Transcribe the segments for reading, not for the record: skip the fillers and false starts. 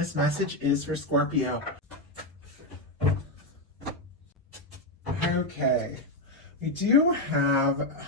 this message is for Scorpio. Okay, we do have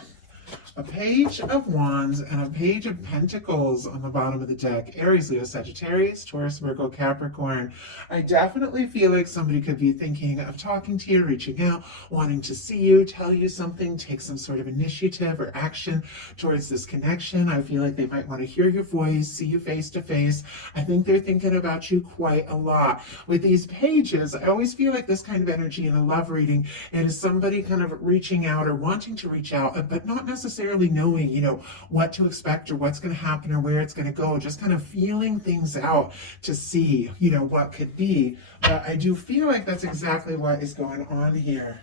a page of wands and a page of pentacles on the bottom of the deck. Aries, Leo, Sagittarius, Taurus, Virgo, Capricorn. I definitely feel like somebody could be thinking of talking to you, reaching out, wanting to see you, tell you something, take some sort of initiative or action towards this connection. I feel like they might want to hear your voice, see you face to face. I think they're thinking about you quite a lot. With these pages, I always feel like this kind of energy in a love reading, it is somebody kind of reaching out or wanting to reach out, but not necessarily knowing, what to expect or what's going to happen or where it's going to go, just kind of feeling things out to see, what could be. But I do feel like that's exactly what is going on here.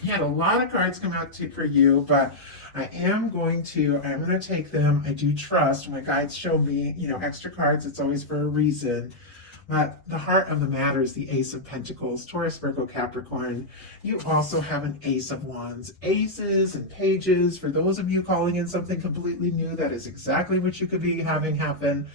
He had a lot of cards come out for you, but I'm going to take them. I do trust my guides show me, extra cards. It's always for a reason. But the heart of the matter is the Ace of Pentacles, Taurus, Virgo, Capricorn. You also have an Ace of Wands. Aces and pages, for those of you calling in something completely new, that is exactly what you could be having happen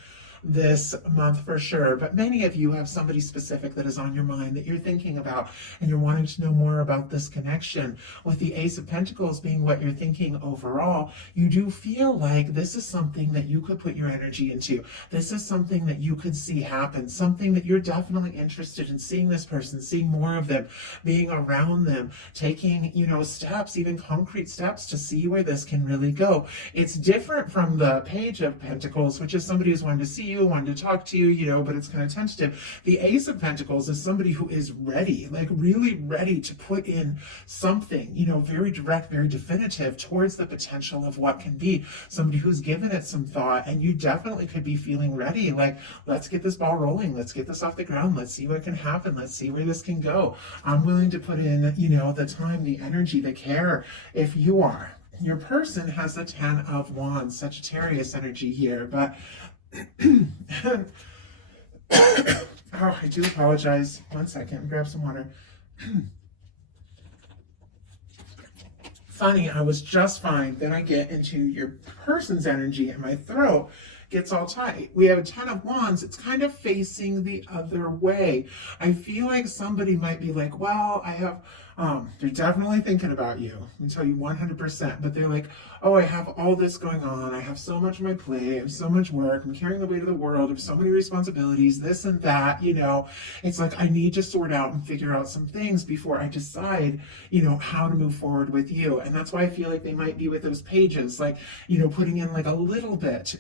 this month for sure. But many of you have somebody specific that is on your mind that you're thinking about, and you're wanting to know more about this connection. With the Ace of Pentacles being what you're thinking overall, you do feel like this is something that you could put your energy into. This is something that you could see happen, something that you're definitely interested in seeing this person, seeing more of them, being around them, taking, steps, even concrete steps to see where this can really go. It's different from the Page of Pentacles, which is somebody who's wanting to see you, wanting to talk to you, but it's kind of tentative. The Ace of Pentacles is somebody who is ready, like really ready to put in something, very direct, very definitive towards the potential of what can be. Somebody who's given it some thought, and you definitely could be feeling ready, like, let's get this ball rolling, let's get this off the ground, let's see what can happen, let's see where this can go. I'm willing to put in, the time, the energy, the care, if you are. Your person has the Ten of Wands, Sagittarius energy here, but oh, I do apologize. 1 second, grab some water. Funny, I was just fine. Then I get into your person's energy and my throat gets all tight. We have a Ten of Wands. It's kind of facing the other way. I feel like somebody might be like, well, they're definitely thinking about you. I can tell you 100%, but they're like, oh, I have all this going on. I have so much on my plate. I have so much work. I'm carrying the weight of the world. I have so many responsibilities, this and that, It's like, I need to sort out and figure out some things before I decide, how to move forward with you. And that's why I feel like they might be with those pages, like, putting in like a little bit,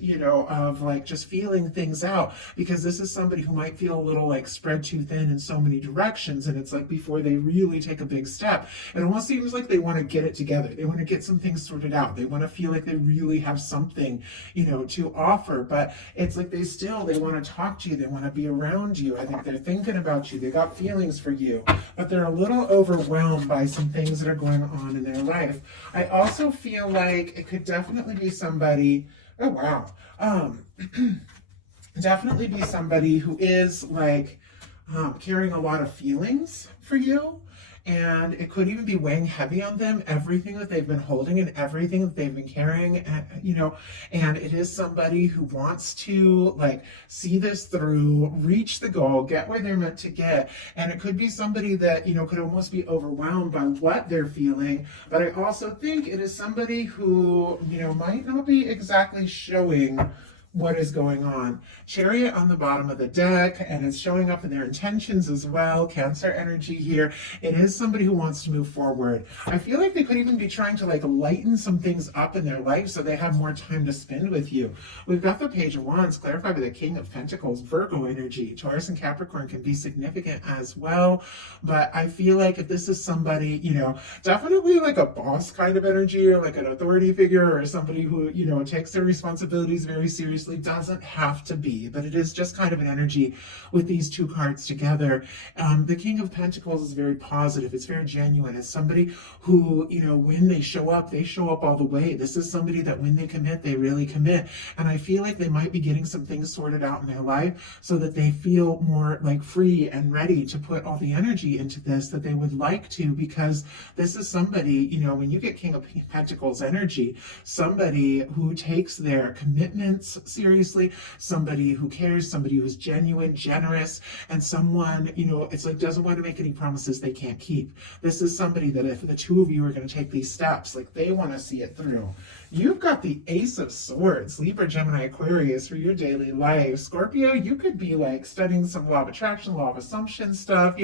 of like just feeling things out, because this is somebody who might feel a little like spread too thin in so many directions. And it's like before they really take a big step, it almost seems like they want to get it together. They want to get some things sorted out. They want to feel like they really have something, to offer, but it's like they want to talk to you. They want to be around you. I think they're thinking about you. They got feelings for you, but they're a little overwhelmed by some things that are going on in their life. I also feel like it could definitely be somebody, oh wow, definitely be somebody who is like carrying a lot of feelings for you. And it could even be weighing heavy on them, everything that they've been holding and everything that they've been carrying, and it is somebody who wants to like see this through, reach the goal, get where they're meant to get. And it could be somebody that, could almost be overwhelmed by what they're feeling. But I also think it is somebody who, might not be exactly showing what is going on. Chariot on the bottom of the deck, and it's showing up in their intentions as well. Cancer energy here. It is somebody who wants to move forward. I feel like they could even be trying to like lighten some things up in their life so they have more time to spend with you. We've got the Page of Wands clarified by the King of Pentacles, Virgo energy. Taurus and Capricorn can be significant as well, but I feel like if this is somebody, definitely like a boss kind of energy, or like an authority figure, or somebody who, takes their responsibilities very seriously. Doesn't have to be, but it is just kind of an energy with these two cards together. The King of Pentacles is very positive. It's very genuine. It's somebody who, when they show up all the way. This is somebody that when they commit, they really commit. And I feel like they might be getting some things sorted out in their life so that they feel more like free and ready to put all the energy into this that they would like to, because this is somebody, when you get King of Pentacles energy, somebody who takes their commitments seriously, somebody who cares, somebody who's genuine, generous, and someone, it's like doesn't want to make any promises they can't keep. This is somebody that if the two of you are going to take these steps, like they want to see it through. You've got the Ace of Swords, Libra, Gemini, Aquarius for your daily life. Scorpio, you could be like studying some law of attraction, law of assumption stuff,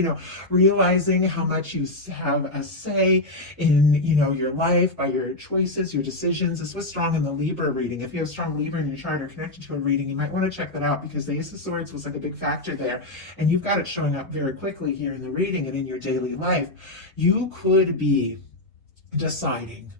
realizing how much you have a say in, your life by your choices, your decisions. This was strong in the Libra reading. If you have strong Libra in your chart or connected to a reading, you might want to check that out because the Ace of Swords was like a big factor there. And you've got it showing up very quickly here in the reading and in your daily life. You could be deciding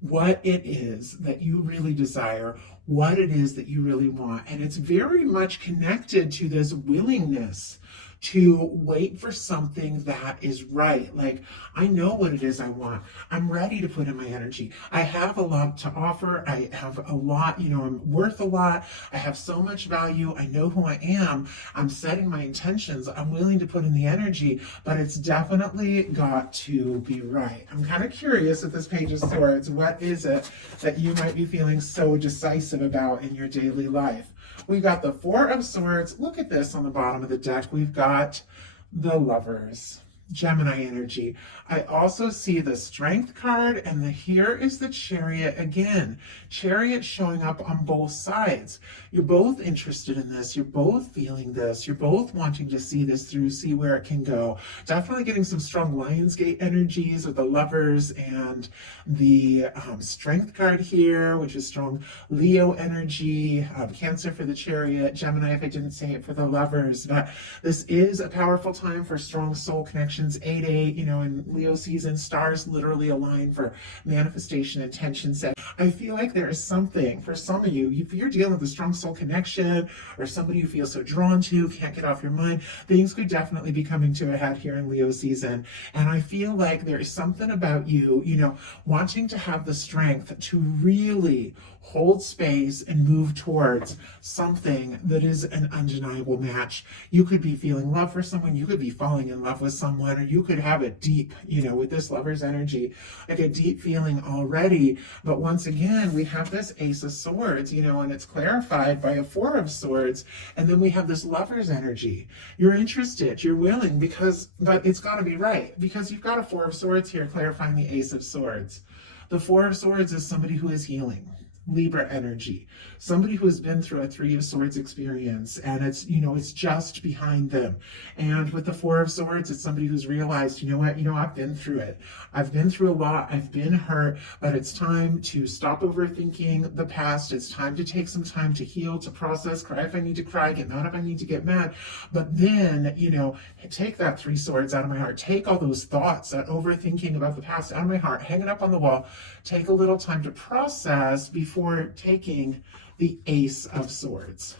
what it is that you really desire, what it is that you really want. And it's very much connected to this willingness to wait for something that is right. Like, I know what it is I want. I'm ready to put in my energy. I have a lot to offer. I have a lot, I'm worth a lot. I have so much value. I know who I am. I'm setting my intentions. I'm willing to put in the energy, but it's definitely got to be right. I'm kind of curious with this Page of Swords, what is it that you might be feeling so decisive about in your daily life? We've got the Four of Swords. Look at this on the bottom of the deck. We've got the Lovers, Gemini energy. I also see the Strength card, and here is the Chariot again. Chariot showing up on both sides. You're both interested in this. You're both feeling this. You're both wanting to see this through, see where it can go. Definitely getting some strong Lionsgate energies with the Lovers and the Strength card here, which is strong Leo energy, Cancer for the Chariot, Gemini, if I didn't say it, for the Lovers. But this is a powerful time for strong soul connections. 8-8, in Leo season, stars literally align for manifestation, intention set. I feel like there is something for some of you, if you're dealing with a strong soul connection or somebody you feel so drawn to, can't get off your mind, things could definitely be coming to a head here in Leo season. And I feel like there is something about you, wanting to have the strength to really hold space and move towards something that is an undeniable match. You could be feeling love for someone, you could be falling in love with someone, or you could have a deep, with this Lover's energy, like a deep feeling already. But once again, we have this Ace of Swords, and it's clarified by a Four of Swords. And then we have this Lover's energy. You're interested, you're willing, but it's got to be right, because you've got a Four of Swords here clarifying the Ace of Swords. The Four of Swords is somebody who is healing. Libra energy, somebody who has been through a Three of Swords experience, and it's just behind them. And with the Four of Swords, it's somebody who's realized, I've been through it. I've been through a lot. I've been hurt, but it's time to stop overthinking the past. It's time to take some time to heal, to process, cry if I need to cry, get mad if I need to get mad. But then, take that Three Swords out of my heart. Take all those thoughts, that overthinking about the past out of my heart, hang it up on the wall. Take a little time to process before taking the Ace of Swords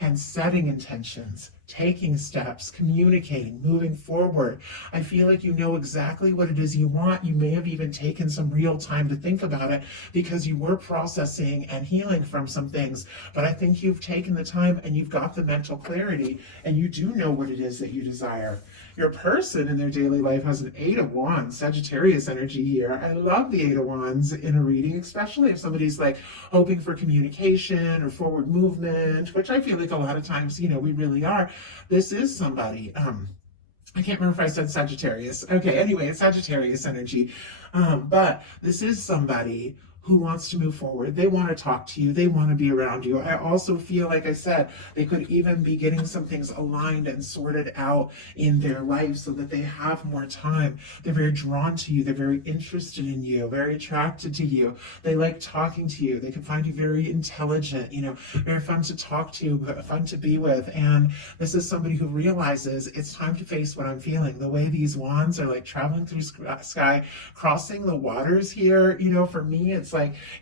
and setting intentions, taking steps, communicating, moving forward. I feel like you know exactly what it is you want. You may have even taken some real time to think about it because you were processing and healing from some things. But I think you've taken the time and you've got the mental clarity and you do know what it is that you desire. Your person in their daily life has an Eight of Wands, Sagittarius energy here. I love the Eight of Wands in a reading, especially if somebody's like hoping for communication or forward movement, which I feel like a lot of times, we really are. This is somebody, I can't remember if I said Sagittarius. Okay, anyway, it's Sagittarius energy. But this is somebody who wants to move forward. They want to talk to you. They want to be around you. I also feel, like I said, they could even be getting some things aligned and sorted out in their life so that they have more time. They're very drawn to you. They're very interested in you, very attracted to you. They like talking to you. They can find you very intelligent, very fun to talk to, fun to be with. And this is somebody who realizes it's time to face what I'm feeling. The way these wands are like traveling through sky, crossing the waters here, for me,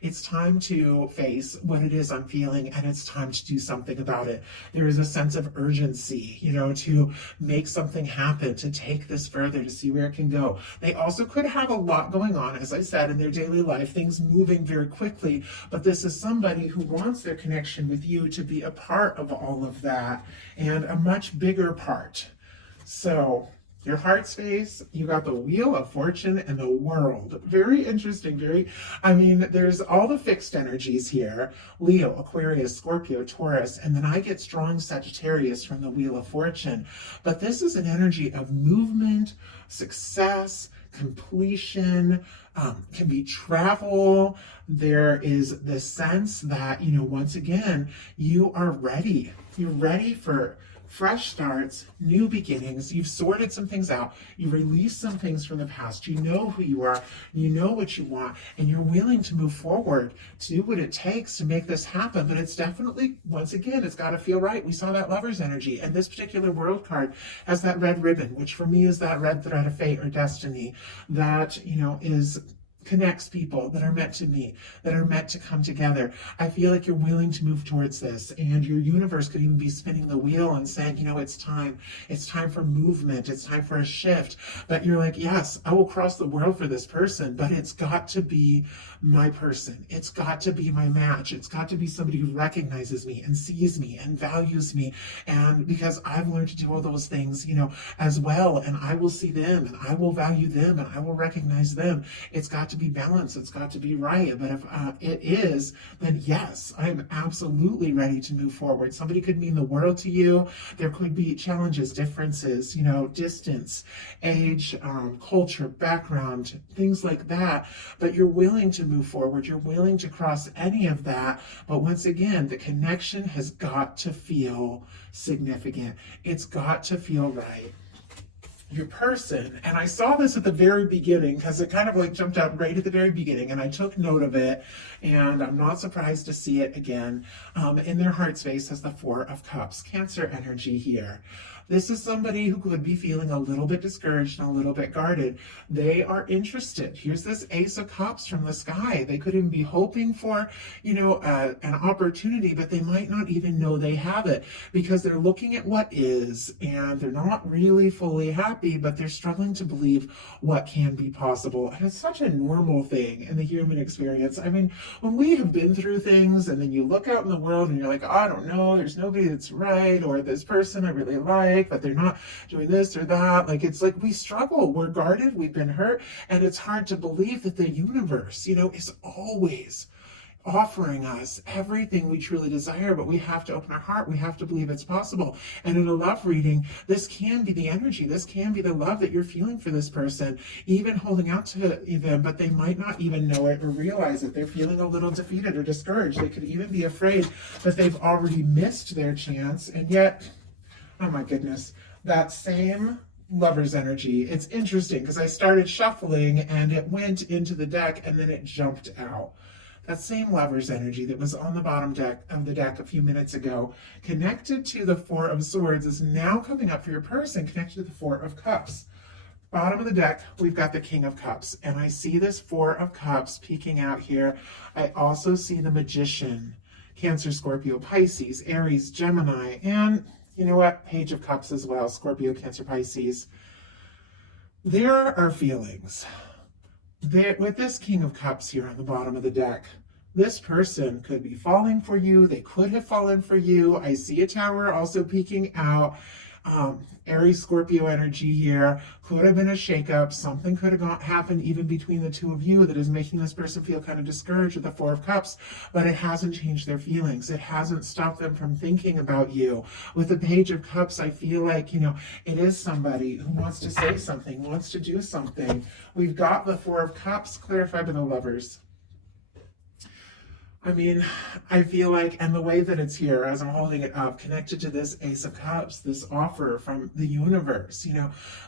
it's time to face what it is I'm feeling, and it's time to do something about it. There is a sense of urgency, to make something happen, to take this further, to see where it can go. They also could have a lot going on, as I said, in their daily life, things moving very quickly, but this is somebody who wants their connection with you to be a part of all of that, and a much bigger part. So Your heart space, you got the Wheel of Fortune and the World. Very interesting. I mean, there's all the fixed energies here. Leo, Aquarius, Scorpio, Taurus, and then I get strong Sagittarius from the Wheel of Fortune. But this is an energy of movement, success, completion, can be travel. There is the sense that, once again, you are ready. You're ready for fresh starts, new beginnings. You've sorted some things out. You released some things from the past. You know who you are. You know what you want, and you're willing to move forward to do what it takes to make this happen. But it's definitely, once again, it's got to feel right. We saw that Lover's energy, and this particular World card has that red ribbon, which for me is that red thread of fate or destiny that, connects people that are meant to meet, that are meant to come together. I feel like you're willing to move towards this, and your universe could even be spinning the wheel and saying, it's time. It's time for movement. It's time for a shift. But you're like, yes, I will cross the world for this person, but it's got to be my person. It's got to be my match. It's got to be somebody who recognizes me and sees me and values me. And because I've learned to do all those things, as well, and I will see them and I will value them and I will recognize them. It's got to be balanced. It's got to be right. But if it is, then yes, I'm absolutely ready to move forward. Somebody could mean the world to you. There could be challenges, differences, distance, age, culture, background, things like that. But you're willing to move forward. You're willing to cross any of that. But once again, the connection has got to feel significant. It's got to feel right. Your person, and I saw this at the very beginning because it kind of like jumped out right at the very beginning, and I took note of it, and I'm not surprised to see it again. In their heart space has the Four of Cups, Cancer energy here. This is somebody who could be feeling a little bit discouraged and a little bit guarded. They are interested. Here's this Ace of Cups from the sky. They could even be hoping for, an opportunity, but they might not even know they have it because they're looking at what is, and they're not really fully happy, but they're struggling to believe what can be possible. And it's such a normal thing in the human experience. I mean, when we have been through things and then you look out in the world and you're like, oh, I don't know, there's nobody that's right, or this person I really like, but they're not doing this or that. It's like we struggle. We're guarded. We've been hurt. And it's hard to believe that the universe, is always offering us everything we truly desire, but we have to open our heart. We have to believe it's possible. And in a love reading, this can be the energy. This can be the love that you're feeling for this person, even holding out to them, but they might not even know it or realize it. They're feeling a little defeated or discouraged. They could even be afraid that they've already missed their chance. And yet, oh my goodness, that same Lover's energy. It's interesting because I started shuffling and it went into the deck and then it jumped out. That same Lover's energy that was on the bottom deck of the deck a few minutes ago, connected to the Four of Swords, is now coming up for your person, connected to the Four of Cups. Bottom of the deck, we've got the King of Cups, and I see this Four of Cups peeking out here. I also see the Magician, Cancer, Scorpio, Pisces, Aries, Gemini, and you know what? Page of Cups as well, Scorpio, Cancer, Pisces. There are feelings. With this King of Cups here on the bottom of the deck, this person could be falling for you. They could have fallen for you. I see a Tower also peeking out. Aries, Scorpio energy here. Could have been a shakeup. Something could have happened even between the two of you that is making this person feel kind of discouraged with the Four of Cups, but it hasn't changed their feelings. It hasn't stopped them from thinking about you. With the Page of Cups, I feel like, it is somebody who wants to say something, wants to do something. We've got the Four of Cups clarified by the Lovers. I mean, I feel like, and the way that it's here, as I'm holding it up, connected to this Ace of Cups, this offer from the universe,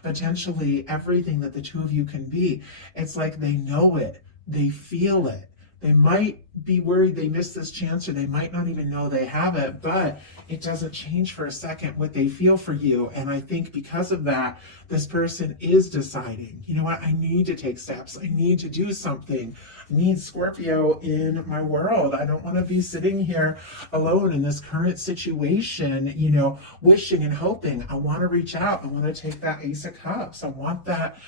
potentially everything that the two of you can be. It's like they know it, they feel it. They might be worried they missed this chance, or they might not even know they have it, but it doesn't change for a second what they feel for you. And I think because of that, this person is deciding, you know what, I need to take steps. I need to do something. I need Scorpio in my world. I don't want to be sitting here alone in this current situation, wishing and hoping. I want to reach out. I want to take that Ace of Cups. I want that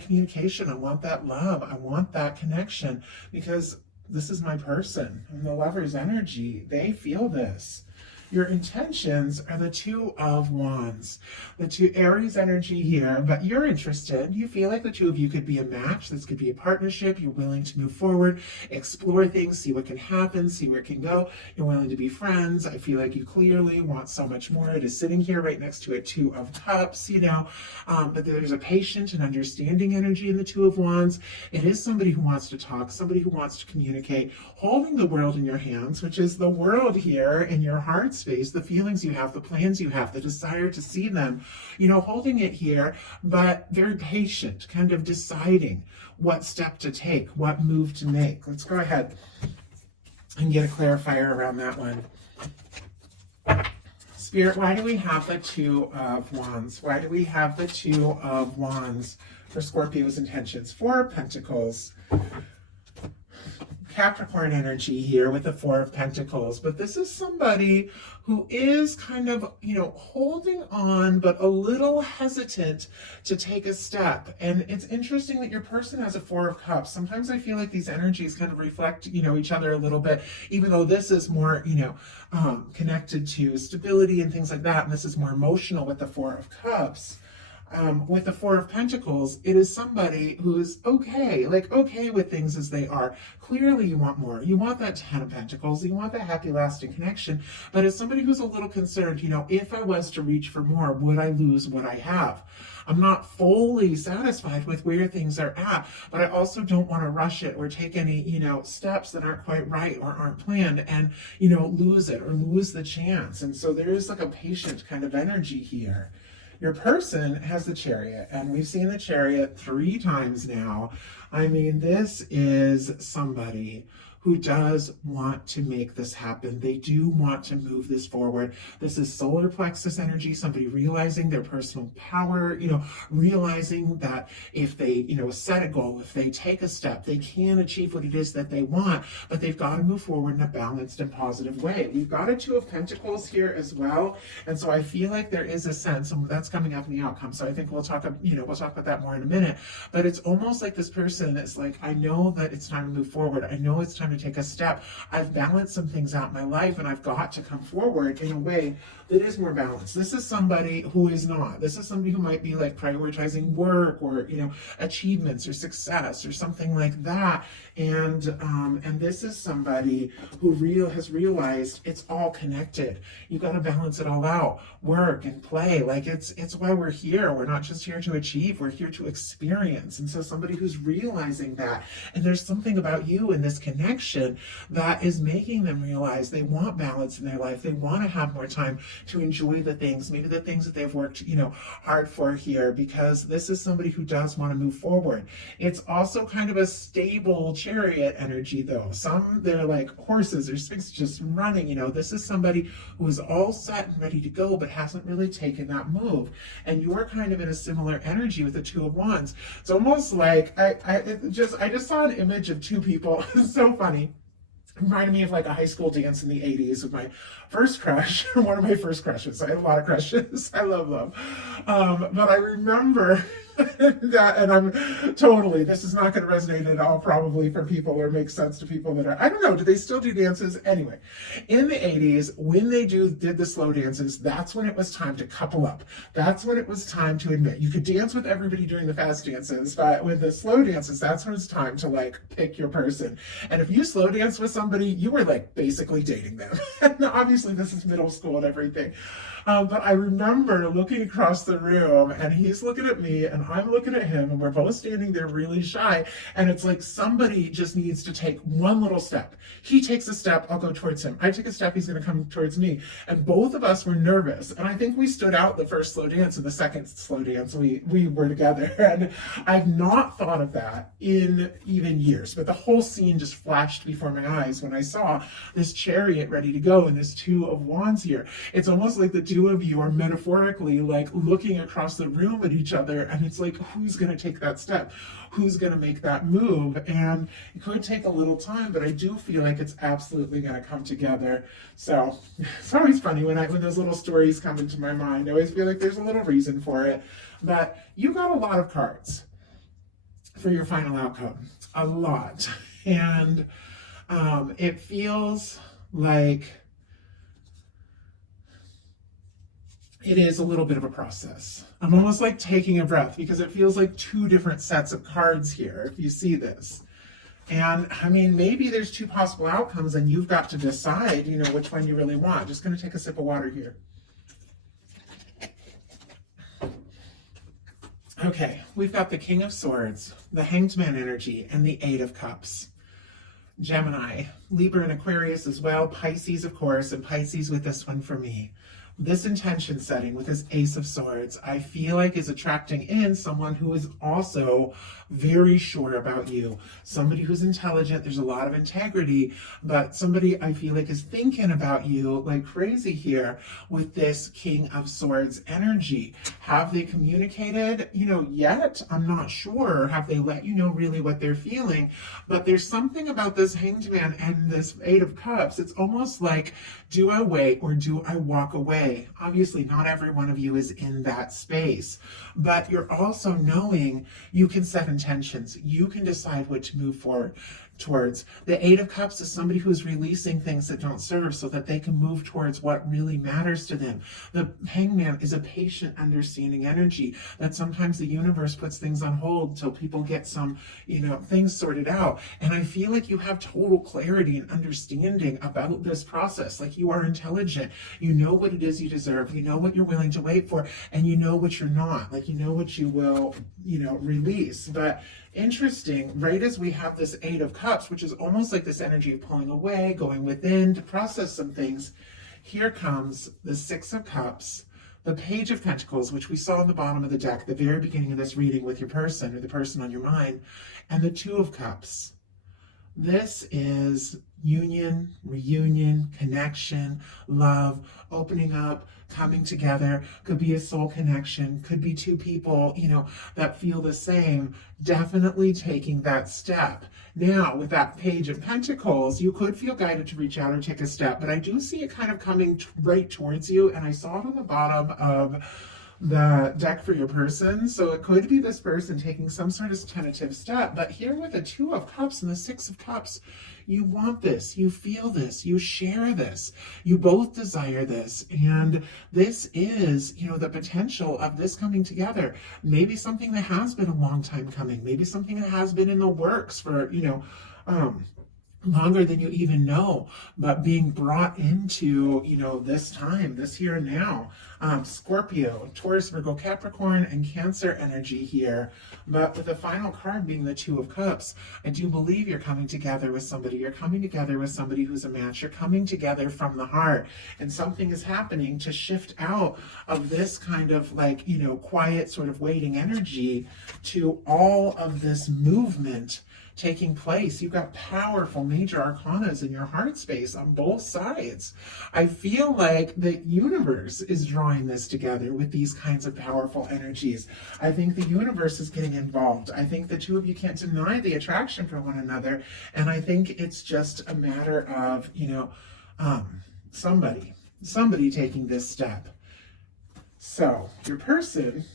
communication. I want that love. I want that connection, because this is my person. And the Lover's energy, they feel this. Your intentions are the Two of Wands, the two Aries energy here, but you're interested. You feel like the two of you could be a match. This could be a partnership. You're willing to move forward, explore things, see what can happen, see where it can go. You're willing to be friends. I feel like you clearly want so much more. It is sitting here right next to a Two of Cups, you know, but there's a patient and understanding energy in the Two of Wands. It is somebody who wants to talk, somebody who wants to communicate, holding the world in your hands, which is the world here in your heart space, the feelings you have, the plans you have, the desire to see them, you know, holding it here, but very patient, kind of deciding what step to take, what move to make. Let's go ahead and get a clarifier around that one. Spirit, why do we have the Two of Wands? Why do we have the Two of Wands for Scorpio's intentions? Four of Pentacles. Capricorn energy here with the Four of Pentacles, but this is somebody who is kind of, you know, holding on, but a little hesitant to take a step. And it's interesting that your person has a Four of Cups. Sometimes I feel like these energies kind of reflect, you know, each other a little bit, even though this is more, you know, connected to stability and things like that. And this is more emotional with the Four of Cups. With the Four of Pentacles, it is somebody who is okay with things as they are. Clearly you want more. You want that Ten of Pentacles. You want that happy, lasting connection. But as somebody who's a little concerned, you know, if I was to reach for more, would I lose what I have? I'm not fully satisfied with where things are at, but I also don't want to rush it or take any, you know, steps that aren't quite right or aren't planned and, you know, lose it or lose the chance. And so there is like a patient kind of energy here. Your person has the Chariot, and we've seen the Chariot 3 times now. I mean, this is somebody who does want to make this happen. They do want to move this forward. This is solar plexus energy, somebody realizing their personal power, you know, realizing that if they, you know, set a goal, if they take a step, they can achieve what it is that they want, but they've got to move forward in a balanced and positive way. We've got a Two of Pentacles here as well. And so I feel like there is a sense, and that's coming up in the outcome. So I think we'll talk, you know, we'll talk about that more in a minute, but it's almost like this person is like, I know that it's time to move forward. I know it's time to take a step. I've balanced some things out in my life and I've got to come forward in a way that is more balanced. This is somebody who is not. This is somebody who might be like prioritizing work or, you know, achievements or success or something like that. And this is somebody who has realized it's all connected. You got to balance it all out. Work and play. Like it's why we're here. We're not just here to achieve. We're here to experience. And so somebody who's realizing that, and there's something about you in this connection that is making them realize they want balance in their life. They want to have more time to enjoy the things, maybe the things that they've worked, you know, hard for here, because this is somebody who does want to move forward. It's also kind of a stable Chariot energy though. Some, they're like horses or sphinx just running, you know. This is somebody who is all set and ready to go, but hasn't really taken that move. And you're kind of in a similar energy with the Two of Wands. It's almost like, I just saw an image of two people. It's so funny. It reminded me of like a high school dance in the 80s with my first crush, one of my first crushes. I had a lot of crushes. I love. But I remember that, and I'm totally, this is not going to resonate at all probably for people or make sense to people that are, I don't know, do they still do dances? Anyway, in the 80s, when they did the slow dances, that's when it was time to couple up. That's when it was time to admit. You could dance with everybody during the fast dances, but with the slow dances, that's when it's time to like pick your person. And if you slow dance with somebody, you were like basically dating them. And obviously this is middle school and everything. But I remember looking across the room and he's looking at me and I'm looking at him and we're both standing there really shy. And it's like somebody just needs to take one little step. He takes a step, I'll go towards him. I take a step, he's going to come towards me. And both of us were nervous. And I think we stood out the first slow dance and the second slow dance we were together. And I've not thought of that in even years. But the whole scene just flashed before my eyes when I saw this Chariot ready to go and this Two of Wands here. It's almost like the two of you are metaphorically like looking across the room at each other, and it's like, who's going to take that step? Who's going to make that move? And it could take a little time, but I do feel like it's absolutely going to come together. So it's always funny when those little stories come into my mind. I always feel like there's a little reason for it. But you got a lot of cards for your final outcome. A lot. And it feels like it is a little bit of a process. I'm almost like taking a breath because it feels like two different sets of cards here, if you see this. And I mean, maybe there's two possible outcomes and you've got to decide, you know, which one you really want. Just going to take a sip of water here. Okay, we've got the King of Swords, the Hanged Man energy, and the Eight of Cups. Gemini, Libra and Aquarius as well, Pisces, of course, and Pisces with this one for me. This intention setting with this Ace of Swords, I feel like is attracting in someone who is also very sure about you. Somebody who's intelligent, there's a lot of integrity, but somebody I feel like is thinking about you like crazy here with this King of Swords energy. Have they communicated, you know, yet? I'm not sure. Have they let you know really what they're feeling? But there's something about this Hanged Man and this Eight of Cups. It's almost like, do I wait or do I walk away? Obviously, not every one of you is in that space, but you're also knowing you can set intentions. You can decide what to move forward towards. The Eight of Cups is somebody who's releasing things that don't serve so that they can move towards what really matters to them. The Hangman is a patient, understanding energy that sometimes the universe puts things on hold till people get some, you know, things sorted out. And I feel like you have total clarity and understanding about this process. Like you are intelligent. You know what it is you deserve. You know what you're willing to wait for, and you know what you're not. Like you know what you will, you know, release. But interesting, right as we have this Eight of Cups, which is almost like this energy of pulling away, going within to process some things, here comes the Six of Cups, the Page of Pentacles, which we saw on the bottom of the deck at the very beginning of this reading with your person or the person on your mind, and the Two of Cups. This is union, reunion, connection, love, opening up, coming together. Could be a soul connection, could be two people, you know, that feel the same, definitely taking that step. Now, with that Page of Pentacles, you could feel guided to reach out or take a step, but I do see it kind of coming right towards you, and I saw it on the bottom of the deck for your person. So it could be this person taking some sort of tentative step, but here with the Two of Cups and the Six of Cups, you want this, you feel this, you share this, you both desire this, and this is, you know, the potential of this coming together. Maybe something that has been a long time coming, maybe something that has been in the works for, you know, longer than you even know, but being brought into, you know, this time, this here and now. Scorpio, Taurus, Virgo, Capricorn, and Cancer energy here. But with the final card being the Two of Cups, I do believe you're coming together with somebody. You're coming together with somebody who's a match. You're coming together from the heart. And something is happening to shift out of this kind of like, you know, quiet sort of waiting energy to all of this movement taking place. You've got powerful major arcanas in your heart space on both sides. I feel like the universe is drawing this together with these kinds of powerful energies. I think the universe is getting involved. I think the two of you can't deny the attraction for one another. And I think it's just a matter of, you know, somebody taking this step. So your person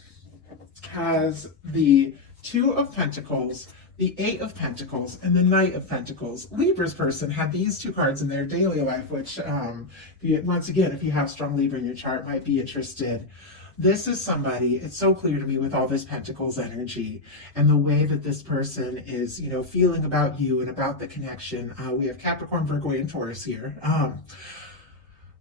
has the Two of Pentacles, the Eight of Pentacles, and the Knight of Pentacles. Libra's person had these two cards in their daily life, which, once again, if you have strong Libra in your chart, might be interested. This is somebody, it's so clear to me with all this Pentacles energy and the way that this person is, you know, feeling about you and about the connection. We have Capricorn, Virgo, and Taurus here.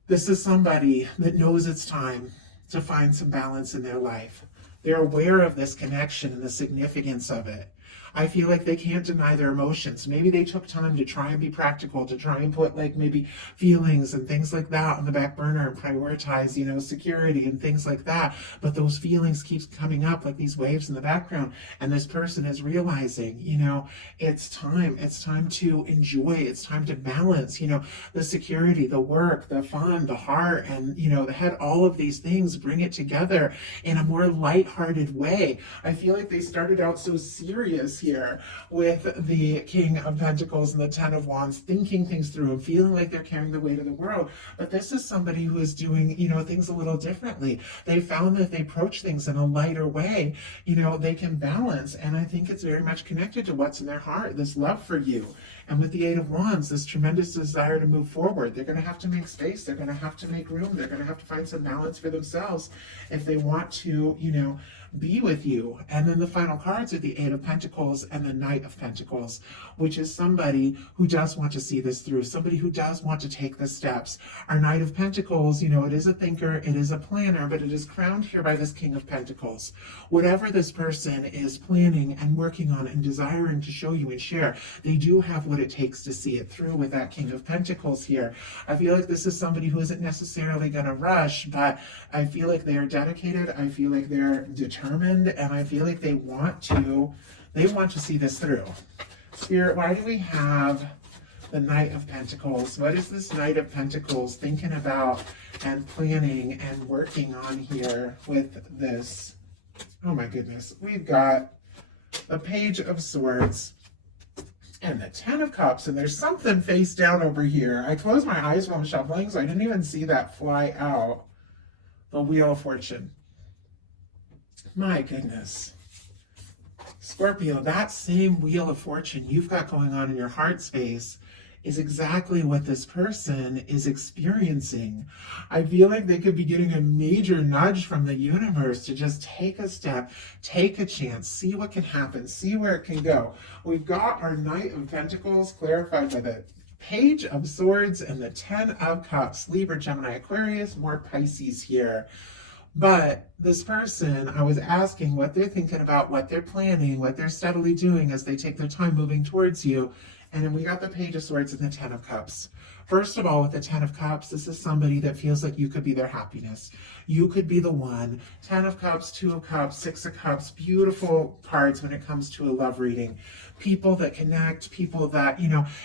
This is somebody that knows it's time to find some balance in their life. They're aware of this connection and the significance of it. I feel like they can't deny their emotions. Maybe they took time to try and be practical, to try and put like maybe feelings and things like that on the back burner and prioritize, you know, security and things like that. But those feelings keep coming up like these waves in the background. And this person is realizing, you know, it's time to enjoy. It's time to balance, you know, the security, the work, the fun, the heart, and, you know, the head, all of these things, bring it together in a more lighthearted way. I feel like they started out so serious here with the King of Pentacles and the Ten of Wands, thinking things through and feeling like they're carrying the weight of the world. But this is somebody who is doing, things a little differently. They found that they approach things in a lighter way, they can balance. And I think it's very much connected to what's in their heart, this love for you. And with the Eight of Wands, this tremendous desire to move forward. They're going to have to make space. They're going to have to make room. They're going to have to find some balance for themselves if they want to, be with you. And then the final cards are the Eight of Pentacles and the Knight of Pentacles, which is somebody who does want to see this through, somebody who does want to take the steps. Our Knight of Pentacles, it is a thinker, it is a planner, but it is crowned here by this King of Pentacles. Whatever this person is planning and working on and desiring to show you and share, they do have what it takes to see it through with that King of Pentacles here. I feel like this is somebody who isn't necessarily going to rush, but I feel like they are dedicated. I feel like they're determined, and I feel like they want to see this through. Spirit, why do we have the Knight of Pentacles? What is this Knight of Pentacles thinking about and planning and working on here with this? Oh my goodness. We've got the Page of Swords and the Ten of Cups, and there's something face down over here. I closed my eyes while I'm shuffling, so I didn't even see that fly out. The Wheel of Fortune. My goodness. Scorpio, that same Wheel of Fortune you've got going on in your heart space is exactly what this person is experiencing. I feel like they could be getting a major nudge from the universe to just take a step, take a chance, see what can happen, see where it can go. We've got our Knight of Pentacles clarified by the Page of Swords and the Ten of Cups. Libra, Gemini, Aquarius, more Pisces here. But this person, I was asking what they're thinking about, what they're planning, what they're steadily doing as they take their time moving towards you. And then we got the Page of Swords and the Ten of Cups. First of all, with the Ten of Cups, this is somebody that feels like you could be their happiness. You could be the one. Ten of Cups, Two of Cups, Six of Cups, beautiful cards when it comes to a love reading. People that connect, people that,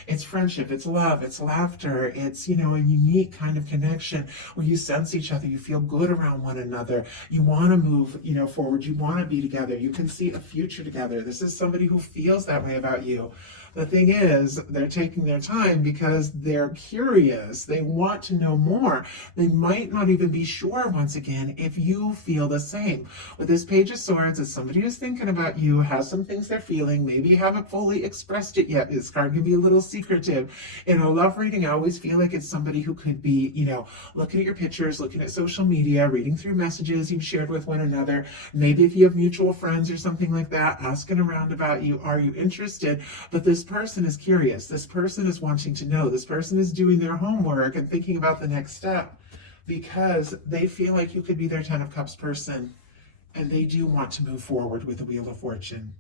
it's friendship, it's love, it's laughter, it's, a unique kind of connection where you sense each other, you feel good around one another, you want to move, forward, you want to be together, you can see a future together. This is somebody who feels that way about you. The thing is, they're taking their time because they're curious. They want to know more. They might not even be sure, once again, if you feel the same. With this Page of Swords, it's somebody who's thinking about you, has some things they're feeling, maybe you haven't fully expressed it yet. This card can be a little secretive. In a love reading, I always feel like it's somebody who could be, looking at your pictures, looking at social media, reading through messages you've shared with one another. Maybe if you have mutual friends or something like that, asking around about you, are you interested? But this person is curious. This person is wanting to know. This person is doing their homework and thinking about the next step because they feel like you could be their Ten of Cups person, and they do want to move forward with the Wheel of Fortune.